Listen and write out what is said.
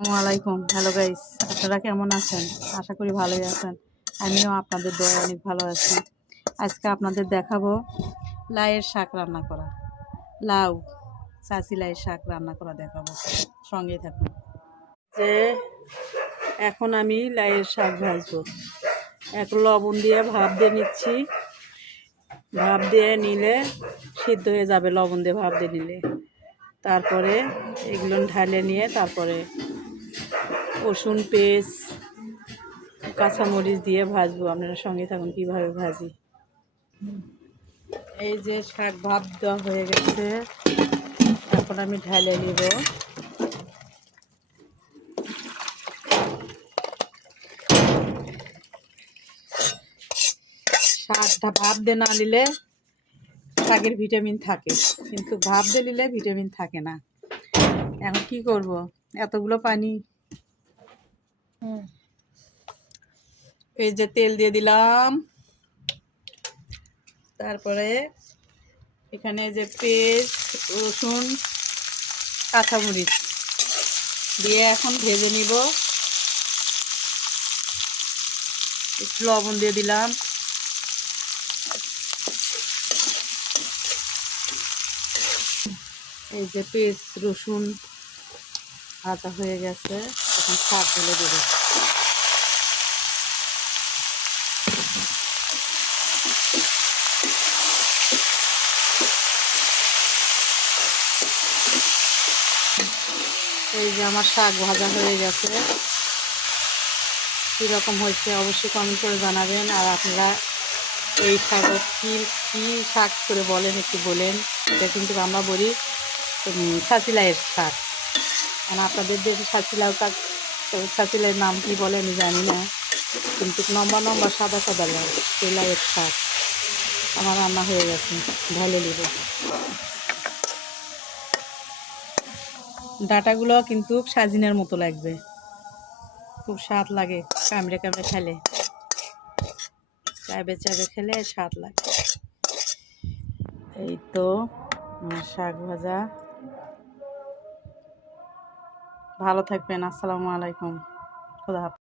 আসসালামু আলাইকুম। Hello guys, আপনারা কেমন আছেন? আশা করি ভালোই আছেন। আমিও আপনাদের দয়ায় অনেক ভালো আছি। আজকে আপনাদের দেখাবো লাউয়ের শাক রান্না করা। লাউ চাচি লাউয়ের শাক রান্না করা দেখাবো, সঙ্গেই থাকুন। যে এখন আমি লাউয়ের শাক ভাজবো। এক লবণ দিয়ে ভাপ দিয়ে নিচ্ছি। ভাপ দিয়ে নিলে সিদ্ধ হয়ে যাবে, লবণ দিয়ে ভাপ দিয়ে নিলে। তারপরে এগুলো ঢালে নিয়ে তারপরে রসুন পেস্ট কাঁচামরিচ দিয়ে ভাজবো। আপনারা সঙ্গে থাকুন কীভাবে ভাজি। এই যে শাক ভাপ দেওয়া হয়ে গেছে, এখন আমি ঢালে নিব। শাকটা ভাপ দিয়ে না নিলে শাকের ভিটামিন থাকে, কিন্তু ভাপ দিয়ে নিলে ভিটামিন থাকে না। এখন কি করব, এতগুলো পানি। এই যে তেল দিয়ে দিলাম, তারপরে এখানে যে পেস্ট রসুন কাঁচামরিচ দিয়ে এখন ভেজে নিব। একটু লবণ দিয়ে দিলাম। এই যে পেস্ট রসুন ভাজা হয়ে গেছে, এখন শাক ঢেলে দেবো। এই যে আমার শাক ভাজা হয়ে গেছে, কীরকম হয়েছে অবশ্যই কমেন্ট করে জানাবেন। আর আপনারা এই শাক কী কী শাক করে বলেন একটু বলেন। এটা কিন্তু আমরা বলি ছাঁচি লাউয়ের শাক। কারণ আপনাদের দেশে ছাঁচি লাউ শাক, ছাঁচি লাউয়ের নাম কী বলে আমি জানি না, কিন্তু লম্বা লম্বা সাদা সাদা লাউ, সেই লাউয়ের শাক আমার রান্না হয়ে গেছে। ঢালে নেব। ডাঁটাগুলো কিন্তু সাজিনের মতো লাগবে, খুব স্বাদ লাগে। কামড়ে কামড়ে খেলে, চাবে চাবে খেলে স্বাদ লাগে। এই তো আমার শাক ভাজা। ভালো থাকবেন। আসসালামু আলাইকুম। খোদা হাফেজ।